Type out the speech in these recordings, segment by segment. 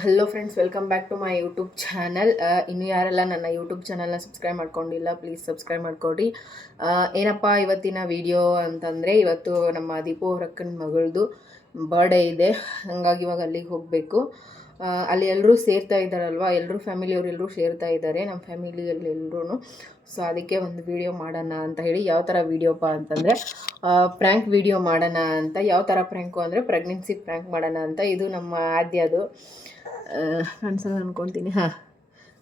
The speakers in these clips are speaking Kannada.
Hello friends welcome back to my YouTube channel ಇನ್ನು ಯಾರೆಲ್ಲ ನನ್ನ ಯೂಟ್ಯೂಬ್ ಚಾನಲ್ನ ಸಬ್ಸ್ಕ್ರೈಬ್ ಮಾಡ್ಕೊಂಡಿಲ್ಲ ಪ್ಲೀಸ್ ಸಬ್ಸ್ಕ್ರೈಬ್ ಮಾಡ್ಕೊಡಿ. ಏನಪ್ಪ ಇವತ್ತಿನ ವಿಡಿಯೋ ಅಂತಂದರೆ, ಇವತ್ತು ನಮ್ಮ ದೀಪು ಹೊರಕ್ಕನ ಮಗಳದು ಬರ್ಡೇ ಇದೆ. ಹಂಗಾಗಿ ಇವಾಗ ಅಲ್ಲಿಗೆ ಹೋಗಬೇಕು. ಅಲ್ಲಿ ಎಲ್ಲರೂ ಸೇರ್ತಾ ಇದ್ದಾರಲ್ವ? ಎಲ್ಲರೂ ಫ್ಯಾಮಿಲಿಯವ್ರು ಎಲ್ಲರೂ ಸೇರ್ತಾ ಇದ್ದಾರೆ ನಮ್ಮ ಫ್ಯಾಮಿಲಿಯಲ್ಲಿ ಎಲ್ಲರೂ ಸೊ ಅದಕ್ಕೆ ಒಂದು ವಿಡಿಯೋ ಮಾಡೋಣ ಅಂತ ಹೇಳಿ ಯಾವ ಥರ ವಿಡಿಯೋಪ್ಪ ಅಂತಂದರೆ ಪ್ರ್ಯಾಂಕ್ ವಿಡಿಯೋ ಮಾಡೋಣ ಅಂತ. ಯಾವ ಥರ ಪ್ರ್ಯಾಂಕು ಅಂದರೆ ಪ್ರೆಗ್ನೆನ್ಸಿ ಪ್ರ್ಯಾಂಕ್ ಮಾಡೋಣ ಅಂತ. ಇದು ನಮ್ಮ ಆದ್ಯದು. ಅನ್ಸಲ್ಲ ಅಂದ್ಕೊಳ್ತೀನಿ ಹಾಂ.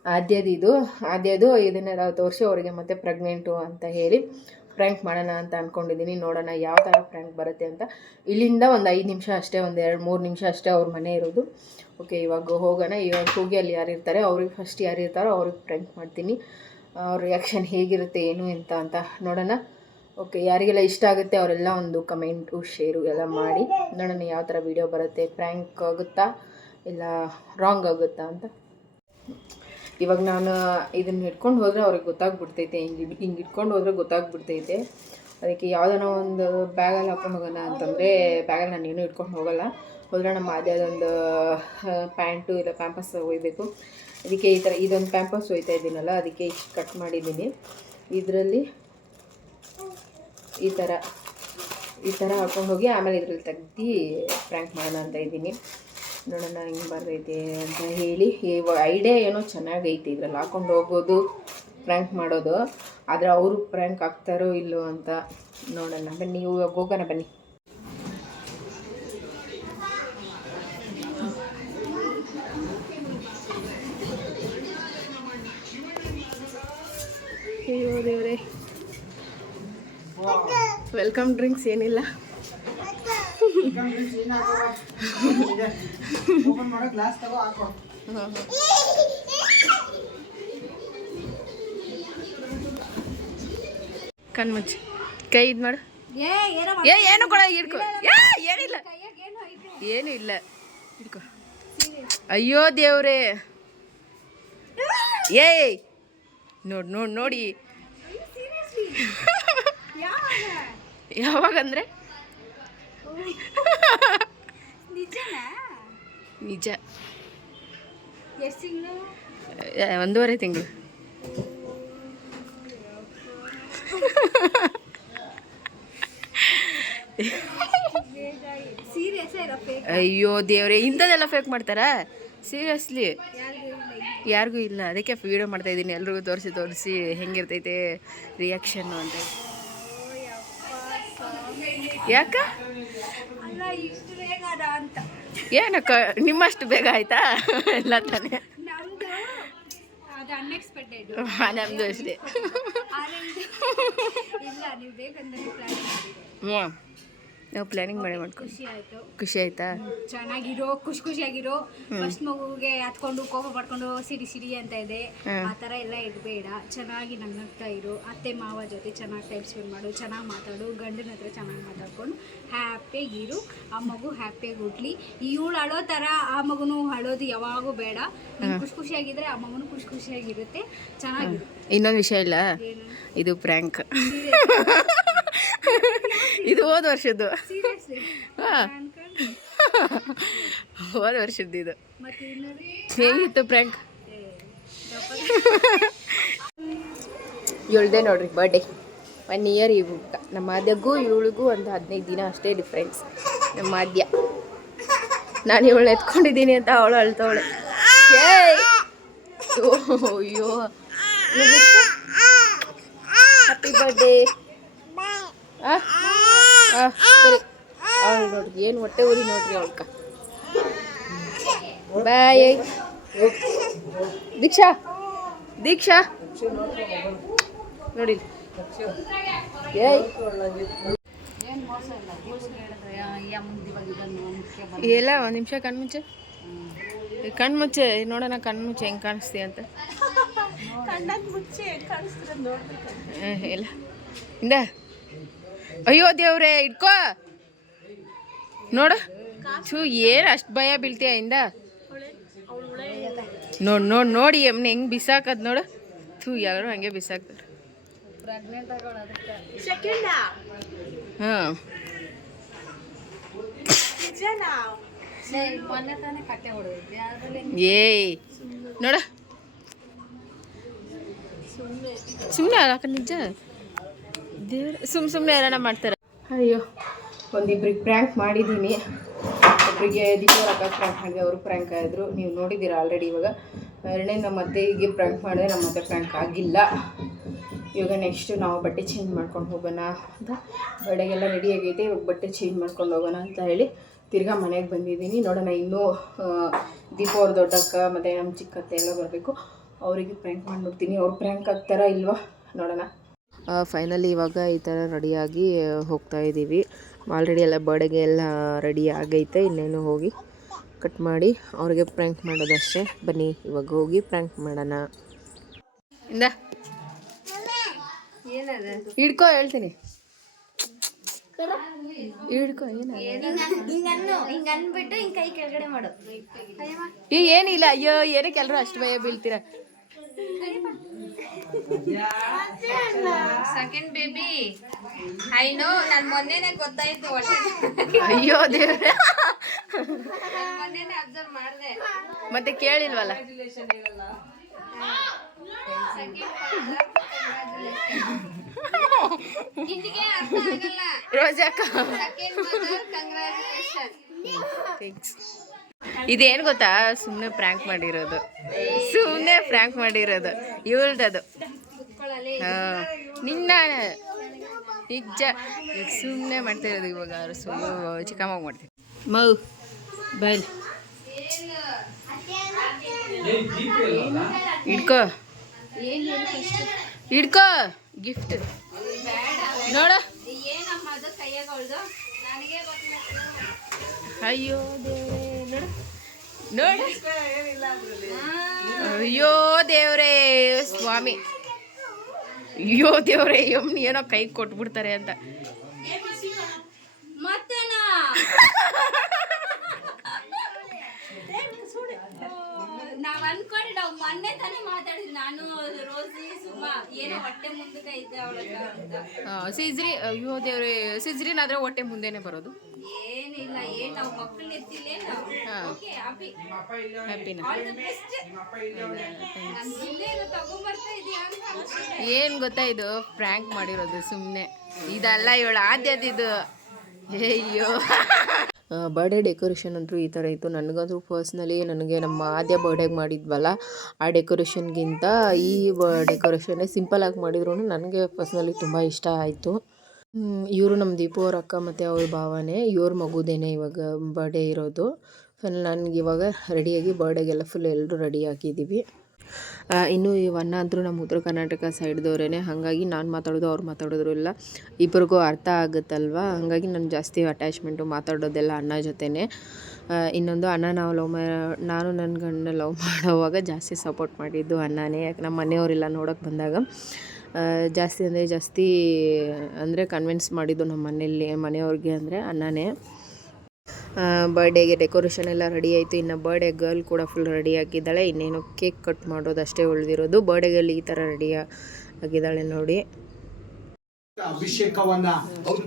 ಆದ್ಯದು ಇದು ಆದ್ಯದು ಇದನ್ನೆಲ್ಲ ತೋರಿಸಿ ಅವರಿಗೆ ಮತ್ತೆ ಪ್ರೆಗ್ನೆಂಟು ಅಂತ ಹೇಳಿ. ಪ್ರ್ಯಾಂಕ್ ಮಾಡೋಣ ಅಂತ ಅಂದ್ಕೊಂಡಿದ್ದೀನಿ ನೋಡೋಣ ಯಾವ ಥರ ಪ್ರ್ಯಾಂಕ್ ಬರುತ್ತೆ ಅಂತ. ಇಲ್ಲಿಂದ ಒಂದು ಐದು ನಿಮಿಷ ಅಷ್ಟೇ, ಒಂದು ಎರಡು ಮೂರು ನಿಮಿಷ ಅಷ್ಟೇ ಅವ್ರ ಮನೆ ಇರೋದು. ಓಕೆ ಇವಾಗ ಹೋಗೋಣ. ಇವಾಗ ಹೋಗಿ ಅಲ್ಲಿ ಯಾರು ಇರ್ತಾರೆ, ಅವ್ರಿಗೆ ಫಸ್ಟ್ ಯಾರು ಇರ್ತಾರೋ ಅವ್ರಿಗೆ ಪ್ರ್ಯಾಂಕ್ ಮಾಡ್ತೀನಿ. ಅವ್ರ ರಿಯಾಕ್ಷನ್ ಹೇಗಿರುತ್ತೆ, ಏನು ಅಂತ ಅಂತ ನೋಡೋಣ. ಓಕೆ ಯಾರಿಗೆಲ್ಲ ಇಷ್ಟ ಆಗುತ್ತೆ ಅವರೆಲ್ಲ ಒಂದು ಕಮೆಂಟು ಶೇರು ಎಲ್ಲ ಮಾಡಿ. ನೋಡೋಣ ಯಾವ ಥರ ವೀಡಿಯೋ ಬರುತ್ತೆ ಪ್ರ್ಯಾಂಕ್ ಆಗುತ್ತಾ ಇಲ್ಲ ರಾಂಗ್ ಆಗುತ್ತಾ ಅಂತ. ಇವಾಗ ನಾನು ಇದನ್ನ ಹಿಡ್ಕೊಂಡು ಹೋದರೆ ಅವ್ರಿಗೆ ಗೊತ್ತಾಗ್ಬಿಡ್ತೈತೆ, ಹಿಂಗೆ ಹಿಂಗೆ ಇಟ್ಕೊಂಡು ಹೋದರೆ ಗೊತ್ತಾಗ್ಬಿಡ್ತೈತೆ. ಅದಕ್ಕೆ ಯಾವುದೋ ಒಂದು ಬ್ಯಾಗಲ್ಲಿ ಹಾಕೊಂಡು ಹೋಗೋಣ ಅಂತಂದರೆ, ಬ್ಯಾಗಲ್ಲಿ ನಾನು ಏನೂ ಇಟ್ಕೊಂಡು ಹೋಗಲ್ಲ. ಹೋದರೆ ನಮ್ಮ ಅದೇದೊಂದು ಪ್ಯಾಂಟು ಇಲ್ಲ ಪ್ಯಾಂಪಸ್ ಒಯ್ಬೇಕು. ಅದಕ್ಕೆ ಈ ಥರ ಇದೊಂದು ಪ್ಯಾಂಪಸ್ ಒಯ್ತಾ ಇದ್ದೀನಲ್ಲ, ಅದಕ್ಕೆ ಇಷ್ಟು ಕಟ್ ಮಾಡಿದ್ದೀನಿ. ಇದರಲ್ಲಿ ಈ ಥರ ಈ ಥರ ಹಾಕೊಂಡು ಹೋಗಿ ಆಮೇಲೆ ಇದ್ರಲ್ಲಿ ತೆಗ್ದು ಪ್ರ್ಯಾಂಕ್ ಮಾಡೋಣ ಅಂತ ಇದ್ದೀನಿ. ನೋಡೋಣ ಹಿಂಗೆ ಬರ್ತೈತೆ ಅಂತ ಹೇಳಿ ಐಡಿಯಾ ಏನೋ ಚೆನ್ನಾಗೈತೆ ಇದ್ರಲ್ಲಿ ಹಾಕೊಂಡು ಹೋಗೋದು ಪ್ರ್ಯಾಂಕ್ ಮಾಡೋದು. ಆದರೆ ಅವರು ಪ್ರ್ಯಾಂಕ್ ಆಗ್ತಾರೋ ಇಲ್ಲೋ ಅಂತ ನೋಡೋಣ ಬನ್ನಿ ಇವಾಗ ಹೋಗೋಣ, ಬನ್ನಿ. ವೆಲ್ಕಮ್ ಡ್ರಿಂಕ್ಸ್ ಏನಿಲ್ಲ. ಕಣ್ಮುಚ್ಚಿ. ಕೈ ಇದು ಮಾಡು. ಏ ಏನು ಕೊಡ ಹಿಡ್ಕೊ. ಏ ಏನಿಲ್ಲ. ಏನು ಇಲ್ಲ. ಹಿಡ್ಕೊ. ಅಯ್ಯೋ ದೇವ್ರೇ. ಏಯ್ ನೋಡ್ ನೋಡ್ ನೋಡಿ. ಯಾವಾಗಂದ್ರೆ? ನಿಜ. ಒಂದೂವರೆ ತಿಂಗಳು. ಅಯ್ಯೋ ದೇವ್ರೆ ಇಂಥದ್ದೆಲ್ಲ ಫೇಕ್ ಮಾಡ್ತಾರಾ? ಸೀರಿಯಸ್ಲಿ. ಯಾರಿಗೂ ಇಲ್ಲ ಅದಕ್ಕೆ ವೀಡಿಯೋ ಮಾಡ್ತಾ ಇದ್ದೀನಿ. ಎಲ್ರಿಗೂ ತೋರಿಸಿ ತೋರಿಸಿ ಹೆಂಗಿರ್ತೈತೆ ರಿಯಾಕ್ಷನ್ನು ಅಂತ. ಯಾಕ ಅಲ್ಲ ಇಷ್ಟು ಬೇಗ ಅದ ಅಂತ ಏನಕ್ಕ ನಿಮ್ಮಷ್ಟು ಬೇಗ ಆಯ್ತಾ? ಎಲ್ಲ ತಾನೇ. ನಮ್ದು ಅಷ್ಟೇ. ಹ್ಞೂ ನಾವು ಪ್ಲಾನಿಂಗ್ ಮಾಡಿ ಮಾಡ್ಕೊಂಡು. ಖುಷಿ ಆಯ್ತು. ಖುಷಿ ಆಯ್ತಾ? ಚೆನ್ನಾಗಿರೋ ಖುಷಿ ಖುಷಿಯಾಗಿರೋ ಫಸ್ಟ್ ಮಗುಗೆ ಹತ್ಕೊಂಡು ಕೋಪ ಪಡ್ಕೊಂಡು ಸಿಡಿ ಸಿಡಿ ಅಂತ ಇದೆ. ಆ ಥರ ಎಲ್ಲ ಇಡಬೇಡ. ಚೆನ್ನಾಗಿ ನಗ್ನಗ್ತಾ ಇರು. ಅತ್ತೆ ಮಾವ ಜೊತೆ ಚೆನ್ನಾಗಿ ಟೈಮ್ ಸ್ಪೆಂಡ್ ಮಾಡು. ಚೆನ್ನಾಗಿ ಮಾತಾಡು. ಗಂಡನ ಹತ್ರ ಚೆನ್ನಾಗಿ ಮಾತಾಡ್ಕೊಂಡು ಹ್ಯಾಪಿಯಾಗಿರು ಆ ಮಗು ಹ್ಯಾಪಿಯಾಗಿ ಹುಟ್ಲಿ. ಇವಳು ಅಳೋ ಥರ ಆ ಮಗುನು ಅಳೋದು ಯಾವಾಗೂ ಬೇಡ. ನೀನು ಖುಷಿ ಖುಷಿಯಾಗಿದ್ರೆ ಆ ಮಗುನು ಖುಷಿ ಖುಷಿಯಾಗಿರುತ್ತೆ. ಚೆನ್ನಾಗಿರುತ್ತೆ. ಇನ್ನೊಂದು ವಿಷಯ ಇಲ್ಲ. ಇದು ಪ್ರ್ಯಾಂಕ್ ಇದು ಹೋದ ವರ್ಷದ್ದು. ಹೋದ ವರ್ಷದ್ದು ಇದು. ಹೇಗಿತ್ತು ಪ್ರ್ಯಾಂಕ್ ಇವಳ್ದೆ ನೋಡ್ರಿ ಬರ್ಡೇ ಒನ್ ಇಯರ್ ಇವು ನಮ್ಮ ಆದ್ಯಗೂ ಇವಳಿಗೂ ಒಂದು ಹದಿನೈದು ದಿನ ಅಷ್ಟೇ ಡಿಫ್ರೆನ್ಸ್ ನಮ್ಮ ಆದ್ಯ. ನಾನು ಇವಳು ಎತ್ಕೊಂಡಿದ್ದೀನಿ ಅಂತ ಅವಳು ಅಳ್ತವಳೆ. ಅಯ್ಯೋ. ಹ್ಯಾಪಿ ಬರ್ಡೇ ಸರಿ ಅವಳು ನೋಡ್ರಿ ಏನು ಹೊಟ್ಟೆ ಉರಿ ನೋಡ್ರಿ ಅವಳ್ಕ ಬಾಯ್ ದೀಕ್ಷಾ ದೀಕ್ಷಾ ನೋಡಿ ಏಯ್ ಎಲ್ಲ ಒಂದು ನಿಮಿಷ ಕಣ್ಮುಚ್ಚೆ ಕಣ್ಮುಚ್ಚೆ ನೋಡೋಣ ಕಣ್ಮುಚ್ಚೆ ಹೆಂಗೆ ಕಾಣಿಸ್ತೀಯ ಅಂತ ಇಲ್ಲ ಇಂದ. ಅಯ್ಯೋ ದೇವ್ರೆ, ಇಟ್ಕೋ. ನೋಡು. ಚೂ ಏನು ಅಷ್ಟು ಭಯ ಬೀಳ್ತೀಯ ಇಂದ? ನೋಡ್ ನೋಡ್, ನೋಡಿ, ಎಮ್ನೆ ಹೆಂಗ್ ಬಿಸಾಕದ್ ನೋಡು. ಥೂ ಯಾರು ಹಂಗೆ ಬಿಸಾಕ್ತಾರೆ ಹಾಂ. ಏಯ್, ನೋಡ. ಸುಮ್ಮನೆ ಅಲ್ಲ ನಿಜ? ದೇವ್ರ ಸುಮ್ ಸುಮ್ಮನೆ ಏನಾರ ಮಾಡ್ತಾರೆ? ಅಯ್ಯೋ, ಒಂದಿಬ್ರಿಗೆ ಪ್ರ್ಯಾಂಕ್ ಮಾಡಿದ್ದೀನಿ. ಒಬ್ಬರಿಗೆ ದೀಪಾವಳಿ ಅಕ್ಕ ಪ್ರ್ಯಾಂಕ್ ಹಾಗೆ ಅವರು ಪ್ರ್ಯಾಂಕ್ ಆಯಿದ್ರು ನೀವು ನೋಡಿದ್ದೀರಾ ಆಲ್ರೆಡಿ ಇವಾಗ. ಎರಡನೇ ನಮ್ಮ ಅತ್ತೆಗೆ ಪ್ರ್ಯಾಂಕ್ ಮಾಡಿದ್ರೆ ನಮ್ಮ ಅತ್ತೆ ಪ್ರ್ಯಾಂಕ್ ಆಗಿಲ್ಲ. ಇವಾಗ ನೆಕ್ಸ್ಟ್ ನಾವು ಬಟ್ಟೆ ಚೇಂಜ್ ಮಾಡ್ಕೊಂಡು ಹೋಗೋಣ ಅಂತ. ಬಡೆಗೆಲ್ಲ ರೆಡಿ ಆಗೈತೆ, ಇವಾಗ ಬಟ್ಟೆ ಚೇಂಜ್ ಮಾಡ್ಕೊಂಡು ಹೋಗೋಣ ಅಂತ ಹೇಳಿ ತಿರ್ಗಾ ಮನೆಗೆ ಬಂದಿದ್ದೀನಿ. ನೋಡೋಣ ಇನ್ನೂ ದೀಪಾವಳಿ ದೊಡ್ಡಕ್ಕ ಮತ್ತು ನಮ್ಮ ಚಿಕ್ಕತ್ತೆ ಎಲ್ಲ ಬರಬೇಕು. ಅವರಿಗೆ ಪ್ರ್ಯಾಂಕ್ ಮಾಡಿ ನೋಡ್ತೀನಿ ಅವ್ರು ಪ್ರ್ಯಾಂಕ್ ಆಗ್ತಾರ ಇಲ್ವಾ? ನೋಡೋಣ. ಫೈನಲಿ ಇವಾಗ ಈ ಥರ ರೆಡಿಯಾಗಿ ಹೋಗ್ತಾ ಇದ್ದೀವಿ. ಆಲ್ರೆಡಿ ಎಲ್ಲ ಬರ್ಡೇಗೆ ಎಲ್ಲ ರೆಡಿ ಆಗೈತೆ ಇನ್ನೇನು ಹೋಗಿ ಕಟ್ ಮಾಡಿ ಅವ್ರಿಗೆ ಪ್ರ್ಯಾಂಕ್ ಮಾಡೋದಷ್ಟೇ. ಬನ್ನಿ ಇವಾಗ ಹೋಗಿ ಪ್ರ್ಯಾಂಕ್ ಮಾಡೋಣ. ಇಂದ. ಹಿಡ್ಕೋ ಹೇಳ್ತೀನಿ. ಹಿಡ್ಕೋ ಏನಿಲ್ಲ ಅಯ್ಯೋ ಏನಕ್ಕೆ ಎಲ್ಲರೂ ಅಷ್ಟು ಭಯ ಬೀಳ್ತೀರ? Second baby. ಐ ನೋ ನನ್ ಮೊನ್ನೆನೆ ಗೊತ್ತಾಯ್ತು ಒಳ್ಳೆ ಅಯ್ಯೋ ದೇವ್ರೆ. ಮೊನ್ನೆನೆ ಅಬ್ಸರ್ವ್ ಮಾಡಿದೆ. ಮತ್ತೆ ಕೇಳಿಲ್ವಲ್ಲ? ನಿನಗೆ ಅರ್ಥ ಆಗಲ್ಲ. ರೋಜಾಕ್ಕ ಕಂಗ್ರಾಚುಲೇಷನ್ ಥ್ಯಾಂಕ್ಸ್ ಇದೇನು ಗೊತ್ತಾ? ಸುಮ್ಮನೆ ಪ್ರ್ಯಾಂಕ್ ಮಾಡಿರೋದು. ಸುಮ್ಮನೆ ಪ್ರ್ಯಾಂಕ್ ಮಾಡಿರೋದು. ಇವಳ್ದದು. ನಿನ್ನ ನಿಜ. ಈಗ ಸುಮ್ಮನೆ ಮಾಡ್ತಾ ಇರೋದು ಇವಾಗ ಸುಮ್ಮ ಚಿಕ್ಕಮ್ಮ ಮಾಡ್ತೀವಿ ಮೌ ಬೈಲ್. ಇಡ್ಕೋ ಇಡ್ಕೋ ಗಿಫ್ಟ್ ನೋಡ. ಏನಮ್ಮ ಅದು ಕೈಯಾಗೊಳ್ದು ನನಗೆ ಗೊತ್ತಿಲ್ಲ. ಅಯ್ಯೋ ದೇವ್ರೇ. ನೋಡು. ನೋಡು. ಅಯ್ಯೋ ದೇವ್ರೇ ಸ್ವಾಮಿ. ಅಯ್ಯೋ ದೇವ್ರೇ ಯಮ್ನಿ ಏನೋ ಕೈ ಕೊಟ್ಬಿಡ್ತಾರೆ ಅಂತ ಮತ್ತೇನಾ ನಾವ್ ಅನ್ಕೊಂಡಿ ನಾವು ಮೊನ್ನೆ ತಾನೇ ಮಾತಾಡಿದ್ರು ನಾನು ರೋಸಿ ಸುಮಾ ಏನೋ ಹೊಟ್ಟೆ ಮುಂದಕ್ಕೆ ಐತೆ ಅವಳಕ್ಕ ಅಂತ. ಸಿಜ್ರಿ ಅಯ್ಯೋ ದೇವ್ರೇ ಸಿಜ್ರಿನಾದ್ರೆ ಹೊಟ್ಟೆ ಮುಂದೆನೆ ಬರೋದು? ಏನಿಲ್ಲ ಏನ್ ನಾವು ಮಕ್ಕಳು ಎತ್ತಿಲ್ಲ ನಾವು. ಓಕೆ ಹ್ಯಾಪಿ ಹ್ಯಾಪಿನ ಜಿಲ್ಲೆಯನ್ನು ತಗೊಂಬರ್ತಾ ಇದೀಯ ಅಂತ ಏನು ಗೊತ್ತಾ ಇದು? ಪ್ರ್ಯಾಂಕ್ ಮಾಡಿರೋದು ಸುಮ್ಮನೆ ಇದಲ್ಲ ಇವಳು ಆದ್ಯದಿದು ಅಯ್ಯೋ. ಬರ್ಡೇ ಡೆಕೋರೇಷನ್ ಅಂತೂ ಈ ಥರ ಇತ್ತು. ನನಗಂತೂ ಪರ್ಸ್ನಲಿ ನನಗೆ ನಮ್ಮ ಆದ್ಯ ಬರ್ಡೇಗೆ ಮಾಡಿದ್ವಲ್ಲ, ಆ ಡೆಕೋರೇಷನ್ಗಿಂತ ಈ ಬ ಡೆಕೋರೇಷನ್ನೇ ಸಿಂಪಲಾಗಿ ಮಾಡಿದ್ರು ನನಗೆ ಪರ್ಸ್ನಲಿ ತುಂಬ ಇಷ್ಟ ಆಯಿತು. ಇವರು ನಮ್ಮ ದೀಪು ಅವ್ರ ಅಕ್ಕ ಮತ್ತು ಅವ್ರ ಭಾವನೆ, ಇವ್ರ ಮಗುದೇನೆ ಇವಾಗ ಬರ್ಡೇ ಇರೋದು. ಫೈನಲ್ ನನಗೆ ಇವಾಗ ರೆಡಿಯಾಗಿ ಬರ್ಡೇಗೆಲ್ಲ ಫುಲ್ ಎಲ್ಲರೂ ರೆಡಿ ಆಗಿದ್ದೀವಿ ಇನ್ನು ವನ್ನ ಅಂತೂ ನಮ್ಮ ಉತ್ತರ ಕರ್ನಾಟಕ ಸೈಡ್ದವ್ರೇ ಹಾಗಾಗಿ ನಾನು ಮಾತಾಡೋದು, ಅವ್ರು ಮಾತಾಡೋದ್ರು ಇಲ್ಲ. ಇಬ್ಬರಿಗೂ ಅರ್ಥ ಆಗುತ್ತಲ್ವ? ಹಾಗಾಗಿ ನಾನು ಜಾಸ್ತಿ ಅಟ್ಯಾಚ್ಮೆಂಟು ಮಾತಾಡೋದೆಲ್ಲ ಅಣ್ಣ ಜೊತೆನೇ. ಇನ್ನೊಂದು ಅಣ್ಣ ನಾವು ಲವ್ ಮಾ, ನಾನು ನನ್ನ ಗಂಡನ ಲವ್ ಮಾಡೋವಾಗ ಜಾಸ್ತಿ ಸಪೋರ್ಟ್ ಮಾಡಿದ್ದು ಅಣ್ಣನೇ. ಯಾಕೆ ನಮ್ಮ ಮನೆಯವರೆಲ್ಲ ನೋಡೋಕ್ಕೆ ಬಂದಾಗ. ಜಾಸ್ತಿ ಅಂದರೆ ಜಾಸ್ತಿ ಅಂದರೆ ಕನ್ವಿನ್ಸ್ ಮಾಡಿದ್ದು ನಮ್ಮ ಮನೆಯಲ್ಲಿ, ಮನೆಯವ್ರಿಗೆ ಅಂದರೆ ಅಣ್ಣನೇ. ಬರ್ಡೇಗೆ ಡೆಕೋರೇಷನ್ ಎಲ್ಲ ರೆಡಿ ಆಯಿತು. ಇನ್ನು ಬರ್ಡೇ ಗರ್ಲ್ ಕೂಡ ಫುಲ್ ರೆಡಿ ಆಗಿದ್ದಾಳೆ. ಇನ್ನೇನು ಕೇಕ್ ಕಟ್ ಮಾಡೋದು ಅಷ್ಟೇ ಉಳಿದಿರೋದು ಬರ್ಡೇಗಲ್ಲಿ ಈ ಥರ ರೆಡಿ ಆಗಿದ್ದಾಳೆ ನೋಡಿ. ಅಭಿಷೇಕವನ್ನ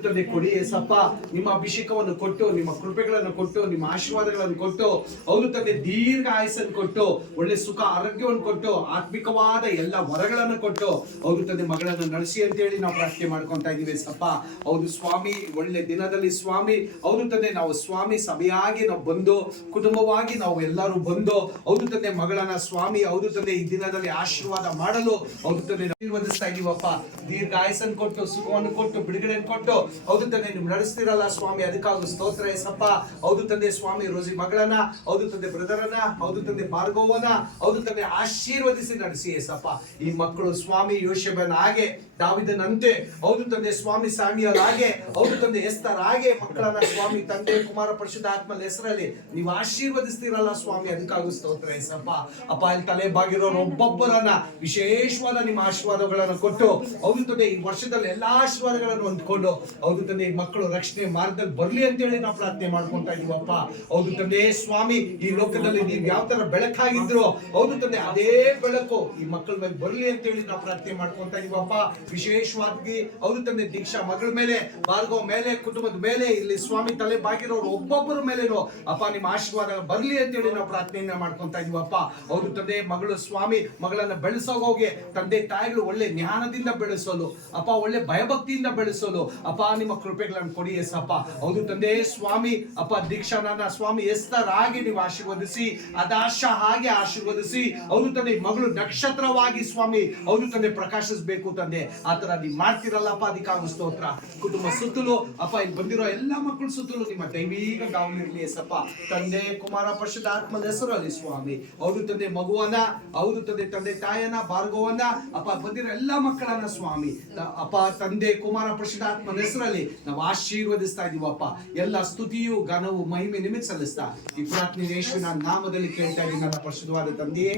ತಂದೆ ಕೊಡಿ ಸಪ್ಪ ನಿಮ್ಮ ಅಭಿಷೇಕವನ್ನು ಕೊಟ್ಟು, ನಿಮ್ಮ ಕೃಪೆಗಳನ್ನು ಕೊಟ್ಟು, ನಿಮ್ಮ ಆಶೀರ್ವಾದಗಳನ್ನು ಕೊಟ್ಟು ಹೌದು ತಂದೆ ದೀರ್ಘ ಆಯಸ್ಸನ್ನು ಕೊಟ್ಟು, ಒಳ್ಳೆ ಸುಖ, ಆರೋಗ್ಯವನ್ನು ಕೊಟ್ಟು, ಆತ್ಮಿಕವಾದ ಎಲ್ಲ ವರಗಳನ್ನು ಕೊಟ್ಟು ಅವ್ರ ತಂದೆ ಮಗಳನ್ನು ನಡೆಸಿ ಅಂತೇಳಿ ನಾವು ಪ್ರಾರ್ಥನೆ ಮಾಡ್ಕೊತಾ ಇದೀವಿ ಸಪ್ಪ ಹೌದು ಸ್ವಾಮಿ, ಒಳ್ಳೆ ದಿನದಲ್ಲಿ ಸ್ವಾಮಿ ಅವ್ರ ತಂದೆ ನಾವು ಸ್ವಾಮಿ ಸಭೆಯಾಗಿ ನಾವು ಬಂದು, ಕುಟುಂಬವಾಗಿ ನಾವು ಎಲ್ಲರೂ ಬಂದು ಅವ್ರ ತಂದೆ ಮಗಳನ್ನ ಸ್ವಾಮಿ ಅವ್ರ ತಂದೆ ಈ ದಿನದಲ್ಲಿ ಆಶೀರ್ವಾದ ಮಾಡಲು ಅವ್ರ ತಂದೆ ಆಶೀರ್ವದಿಸ್ತಾ ಇದೀವಪ್ಪ. ದೀರ್ಘ ಆಯಸ್ಸನ್ನು ಕೊಟ್ಟು ಕೊಟ್ಟು, ಬಿಡುಗಡೆಯನ್ನು ಕೊಟ್ಟು, ಹೌದು ತಂದೆ, ನೀವು ನಡೆಸ್ತಿರಲ್ಲ ಸ್ವಾಮಿ, ಅದಕ್ಕಾಗ ಸ್ತೋತ್ರ ಎಸಪ್ಪ ಹೌದು ತಂದೆ ಸ್ವಾಮಿ, ರೋಜಿ ಮಗಳನ್ನ, ಹೌದು ತಂದೆ ಬ್ರದರನ್ನ, ಹೌದು ತಂದೆ ಭಾರ್ಗವನ, ಹೌದು ತಂದೆ ಆಶೀರ್ವದಿಸಿ ನಡೆಸಿ ಎಸಪ್ಪ ಈ ಮಕ್ಕಳು ಸ್ವಾಮಿ ಯೋಶಬನ ಹಾಗೆ, ದಾವಿದನಂತೆ, ಹೌದು ತಂದೆ ಸ್ವಾಮಿ ಸಾಮಿಯಲ್ ಹಾಗೆ, ಹೌದು ತಂದೆ ಎಸ್ತರ ಹಾಗೆ, ಮಕ್ಕಳನ್ನ ಸ್ವಾಮಿ ತಂದೆ, ಕುಮಾರ ಪರಿಶುದ್ಧ ಆತ್ಮಲ್ ಹೆಸರಲ್ಲಿ ನೀವು ಆಶೀರ್ವದಿಸ್ತೀರಲ್ಲ ಸ್ವಾಮಿ, ಅದಕ್ಕಾಗ ಸ್ತೋತ್ರ ಎಸಪ್ಪ ಅಪ್ಪ, ಅಲ್ಲಿ ತಲೆ ಬಾಗಿರೋ ಒಬ್ಬೊಬ್ಬರನ್ನ ವಿಶೇಷವಾದ ನಿಮ್ಮ ಆಶೀರ್ವಾದಗಳನ್ನು ಕೊಟ್ಟು, ಹೌದು ತಂದೆ, ಈ ವರ್ಷದಲ್ಲಿ ಎಲ್ಲಾ ಆಶೀರ್ವಾದಗಳನ್ನು ಹೊಂದ್ಕೊಂಡು ಹೌದು ತಂದೆ ಮಕ್ಕಳು ರಕ್ಷಣೆ ಮಾರ್ಗದಲ್ಲಿ ಬರ್ಲಿ ಅಂತೇಳಿ ನಾವು ಪ್ರಾರ್ಥನೆ ಮಾಡ್ಕೊಂತ ಇದೀವಪ್ಪ ಹೌದು ತಂದೆ, ಸ್ವಾಮಿ, ಈ ಲೋಕದಲ್ಲಿ ನೀವು ಯಾವ ತರ ಬೆಳಕಾಗಿದ್ರು ಹೌದು ತಂದೆ, ಅದೇ ಬೆಳಕು ಈ ಮಕ್ಕಳ ಮೇಲೆ ಬರ್ಲಿ ಅಂತೇಳಿ ನಾವು ಪ್ರಾರ್ಥನೆ ಮಾಡ್ಕೊಂತ ಇದೀವಪ್ಪ ವಿಶೇಷವಾಗಿ ಹೌದು ತಂದೆ, ದೀಕ್ಷಾ ಮಗಳ ಮೇಲೆ, ಭಾರ್ಗವ ಮೇಲೆ, ಕುಟುಂಬದ ಮೇಲೆ, ಇಲ್ಲಿ ಸ್ವಾಮಿ ತಲೆ ಬಾಗಿರೋರು ಒಬ್ಬೊಬ್ಬರ ಮೇಲೇನು, ಅಪ್ಪ, ನಿಮ್ಮ ಆಶೀರ್ವಾದ ಬರ್ಲಿ ಅಂತೇಳಿ ನಾವು ಪ್ರಾರ್ಥನೆಯನ್ನ ಮಾಡ್ಕೊಂತ ಇದೀವಪ್ಪ ಹೌದು ತಂದೆ, ಮಗಳು, ಸ್ವಾಮಿ, ಮಗಳನ್ನ ಬೆಳೆಸೋಗೋಗಿ ತಂದೆ, ತಾಯಿಗಳು ಒಳ್ಳೆ ಜ್ಞಾನದಿಂದ ಬೆಳೆಸಲು ಅಪ್ಪ, ಒಳ್ಳೆ ಭಯಭಕ್ತಿಯಿಂದ ಬೆಳೆಸೋದು. ಅಪ್ಪ, ನಿಮ್ಮ ಕೃಪೆಗಳನ್ನು ಕೊಡಿ ಎಸ್ಸಪ್ಪ ಹೌದು ತಂದೆ, ಸ್ವಾಮಿ, ಅಪ್ಪ ದೀಕ್ಷಾನನ್ನ ಸ್ವಾಮಿ, ಎಸ್ತರಾಗಿ ನೀವು ಆಶೀರ್ವದಿಸಿ, ಅದಾಶ ಹಾಗೆ ಆಶೀರ್ವದಿಸಿ. ಹೌದು ತಂದೆ, ಮಗಳು ನಕ್ಷತ್ರವಾಗಿ ಸ್ವಾಮಿ. ಹೌದು ತಂದೆ, ಪ್ರಕಾಶಿಸಬೇಕು ತಂದೆ. ಆತರ ನೀವು ಮಾಡ್ತಿರಲ್ಲಪ್ಪ ಅದಕ್ಕಾಗ ಸ್ತೋತ್ರ. ಕುಟುಂಬ ಸುತ್ತಲೂ, ಅಪ್ಪ, ಇಲ್ಲಿ ಬಂದಿರೋ ಎಲ್ಲ ಮಕ್ಕಳು ಸುತ್ತಲೂ ನಿಮ್ಮ ದೈವಿಕ ಗಾವಲಿರಲಿ ಎಸ್ಸಪ್ಪ ತಂದೆ, ಕುಮಾರ ಪರಿಷದ ಆತ್ಮದ ಹೆಸರಲ್ಲಿ ಸ್ವಾಮಿ. ಹೌದು ತಂದೆ, ಮಗುವನ್ನ, ಹೌದು ತಂದೆ ತಂದೆ ತಾಯನ ಭಾರ್ಗವನ್ನ, ಅಪ್ಪ, ಬಂದಿರೋ ಎಲ್ಲ ಮಕ್ಕಳನ್ನ ಸ್ವಾಮಿ. ಅಪ್ಪ ತಂದೆ ಕುಮಾರ ಪರಿಷದ ಆತ್ಮದ ಹೆಸರಲ್ಲಿ ನಾವು ಆಶೀರ್ವದಿಸ್ತಾ ಇದೀವಪ್ಪ. ಎಲ್ಲ ಸ್ತುತಿಯು ಘನವು ಮಹಿಮೆ ನಿಮಿತ್ ಸಲ್ಲಿಸ್ತಾ. ಈ ಪ್ರಾರ್ಥನೆ ಯೇಸುವಿನ ನಾಮದಲ್ಲಿ ಕೇಳ್ತಾ ಇದ್ದೀನಿ ನನ್ನ ಪರಿಶುದ್ಧವಾದ ತಂದೆಯೇ.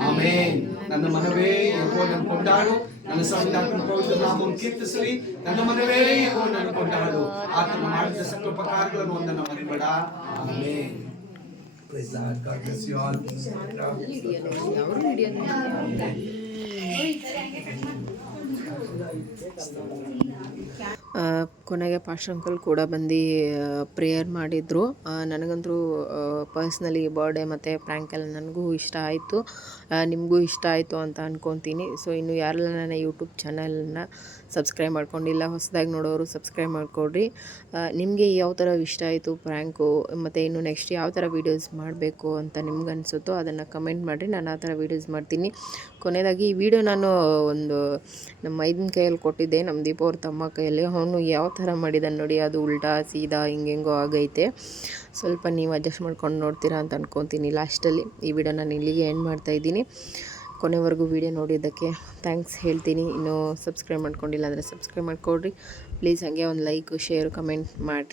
ಆಮೇನ್. ನನ್ನ ಮನವೇ ಯೆಹೋವನನ್ನು ಕೊಂಡಾಡು. ನನ್ನ ಸಂವಿಧಾನ ಪವಿತ್ರ ನಾಮವನ್ನು ಕೀರ್ತಿಸಲಿ. ನನ್ನ ಮನವೇ ಯೆಹೋವನನ್ನು ಕೊಂಡಾಡು. ಆತನ ಮಾಡಿದ ಸಕಲ ಉಪಕಾರಗಳನ್ನು ಒಂದನ್ನು ಮರಿಬೇಡ. Amen. Praise God. God bless you all. ಕೊನೆಗೆ ಪಾಸ್ಟ್ ಅಂಕಲ್ ಕೂಡ ಬಂದು ಪ್ರೇಯರ್ ಮಾಡಿದರು. ನನಗಂತೂ ಪರ್ಸ್ನಲಿ ಬರ್ಡೇ ಮತ್ತು ಫ್ರ್ಯಾಂಕ್ ಎಲ್ಲ ನನಗೂ ಇಷ್ಟ ಆಯಿತು. ನಿಮಗೂ ಇಷ್ಟ ಆಯಿತು ಅಂತ ಅನ್ಕೊತೀನಿ. ಸೊ ಇನ್ನು ಯಾರೆಲ್ಲ ನನ್ನ ಯೂಟ್ಯೂಬ್ ಚಾನಲ್ನ ಸಬ್ಸ್ಕ್ರೈಬ್ ಮಾಡ್ಕೊಂಡಿಲ್ಲ ಹೊಸದಾಗಿ ನೋಡೋರು ಸಬ್ಸ್ಕ್ರೈಬ್ ಮಾಡ್ಕೊಡ್ರಿ. ನಿಮಗೆ ಯಾವ ಥರ ಇಷ್ಟ ಆಯಿತು ಪ್ರ್ಯಾಂಕು ಮತ್ತು ಇನ್ನು ನೆಕ್ಸ್ಟ್ ಯಾವ ಥರ ವೀಡಿಯೋಸ್ ಮಾಡಬೇಕು ಅಂತ ನಿಮ್ಗೆ ಅನಿಸುತ್ತೋ ಅದನ್ನು ಕಮೆಂಟ್ ಮಾಡಿರಿ, ನಾನು ಆ ಥರ ವೀಡಿಯೋಸ್ ಮಾಡ್ತೀನಿ. ಕೊನೆಯದಾಗಿ ಈ ವಿಡಿಯೋ ನಾನು ಒಂದು ನಮ್ಮ ಮೈದಿನ ಕೈಯಲ್ಲಿ ಕೊಟ್ಟಿದ್ದೆ, ನಮ್ಮ ದೀಪ ಅವ್ರ ತಮ್ಮ ಕೈಯಲ್ಲಿ. ಅವನು ಯಾವ ಥರ ಮಾಡಿದ್ದಾನೆ ನೋಡಿ, ಅದು ಉಲ್ಟಾ ಸೀದಾ ಹಿಂಗೆಂಗೋ ಆಗೈತೆ. ಸ್ವಲ್ಪ ನೀವು ಅಡ್ಜಸ್ಟ್ ಮಾಡ್ಕೊಂಡು ನೋಡ್ತೀರಾ ಅಂತ ಅನ್ಕೊತೀನಿ ಲಾಸ್ಟಲ್ಲಿ ಈ ವಿಡಿಯೋ ನಾನು ಇಲ್ಲಿಗೆ ಎಂಡ್ ಮಾಡ್ತಾ ಇದ್ದೀನಿ. ಕೊನೆವರೆಗೂ ವಿಡಿಯೋ ನೋಡಿದ್ದಕ್ಕೆ ಥ್ಯಾಂಕ್ಸ್ ಹೇಳ್ತೀನಿ. ಇನ್ನೂ ಸಬ್ಸ್ಕ್ರೈಬ್ ಮಾಡ್ಕೊಂಡಿಲ್ಲ ಅಂದರೆ ಸಬ್ಸ್ಕ್ರೈಬ್ ಮಾಡ್ಕೊಡ್ರಿ ಪ್ಲೀಸ್ ಹಾಗೆ ಒಂದು ಲೈಕ್ ಶೇರು ಕಮೆಂಟ್ ಮಾಡಿರಿ.